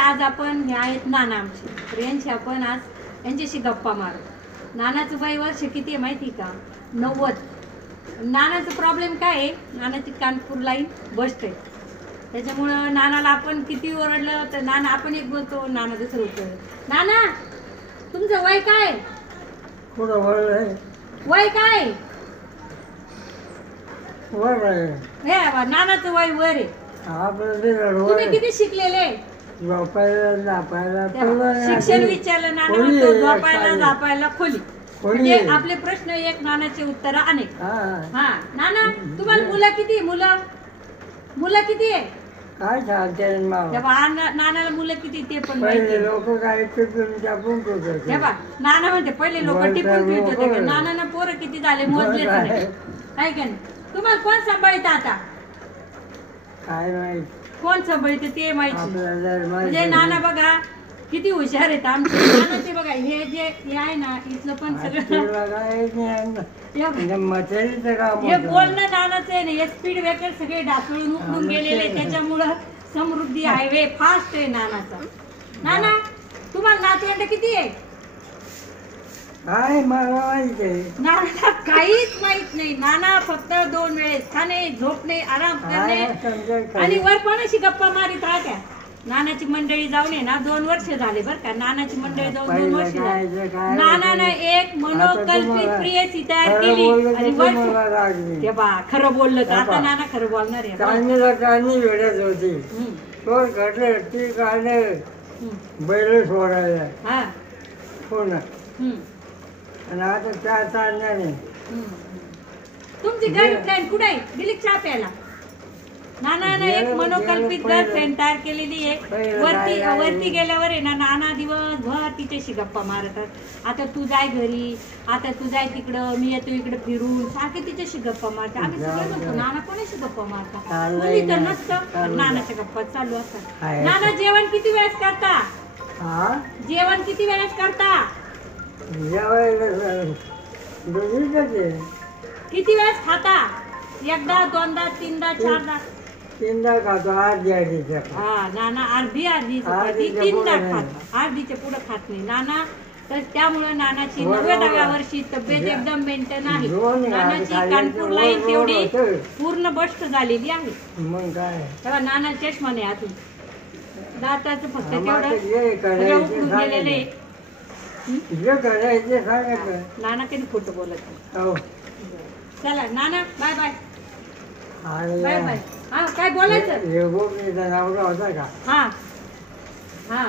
आज आपण हे आहेत नाना आमचे, तर यांची आपण आज यांच्याशी गप्पा मारू. नानाचं वय वर्ष किती आहे माहिती का? 90. नानाचं प्रॉब्लेम काय आहे? नानाची कानपूर लाईन बस्ट आहे, त्याच्यामुळं नानाला आपण किती ओरडलं तर नाना आपण एक बोलतो, नाना दुसरं उत्तर. नाना तुमचं वय काय? कुठं वय आहे? वय काय? वर आहे. हे बा, नानाचं वय वर आहे. आपलं तुम्ही किती शिकलेले? झोपायला नापायला शिक्षण विचारलं नाना म्हणतो झोपायला झापायला खोली. म्हणजे आपले प्रश्न एक, नानाचे उत्तर अनेक. हा नाना, तुम्हाला मुलं किती? मुलं किती आहे? काय सांगते नानाला मुलं किती ते पण माहिती. लोक काय हे बा, नाना म्हणते पहिले लोक टिपून पित होते. नाना पोरं किती झाले मोजलेच नाही, काय का नाही? तुम्हाला कोण सांभाळत आता? काय माहित कोण सांभाळते ते माहिती. म्हणजे नाना बघा किती हुशार आहेत आमचे नाना. ते बघा हे जे हे आहे ना, इथलं पण सगळं हे बोलणं नानाचं आहे ना, हे स्पीड ब्रेकर सगळे ढासळून उकडून गेलेले, त्याच्यामुळं समृद्धी हायवे फास्ट आहे नानाचा. नाना तुम्हाला नातवंड किती आहे? काय मला माहित आहे? नानाला काहीच माहित नाही. नाना फक्त 2 वेळेस खाणे, झोपणे, आराम करणे आणि वर कोणाशी गप्पा मारित राहत्या. नानाची मंडळी जाऊन आहे ना 2 वर्ष झाले बरं का. नानाची मंडळी जाऊन 2 वर्ष झाले. नानानं एक मनोकल्पित प्रियसी तयार केली आणि ते बा खरं बोललं तर आता नाना खरं बोलणार आहे. कानी वेळेत होती तो घडले ती काढले बैल सोडायला हा पूर्ण. आणि आता त्या चालण्याने तुमची गर्लफ्रेंड कुठे आहे? गेली चहा प्यायला? नानानं एक मनोकल्पित गर्लफ्रेंड तयार केलेली आहे. वरती गेल्यावर आहे ना, नाना दिवसभर तिच्याशी गप्पा मारतात. आता तू जाय घरी, आता तू जाय तिकडं, मी येतो इकडे फिरून, सारखे तिच्याशी गप्पा मारते. आम्ही सगळे म्हणतो नाना कोणाशी गप्पा मारतात? कोणी तर नसतं, नानाच्या गप्पा चालू असतात. नाना जेवण किती वेळेस करता? जेवण किती वेळेस करता? किती वेळेस खाता? 1दा 2दा 3दा 4दा? 3दा खातो. अर्धी हा नाना अर्धी 3दा खात, अर्धीच्या पुढे खात नाही नाना. तर त्यामुळे नानाची 90व्या वर्षी तब्येत एकदम मेंटेन आहे. नानाची कानपूर लाईन तेवढी पूर्ण बस्ट झालेली आहे. मग काय तेव्हा नाना चष्मा नाही अजून, दाताचं फक्त तेवढं उकडून गेलेले. नाना कधी खोटं बोलत नाही. चला नाना बाय बाय बाय बाय. हा काय बोलायचं? होता का? हा हा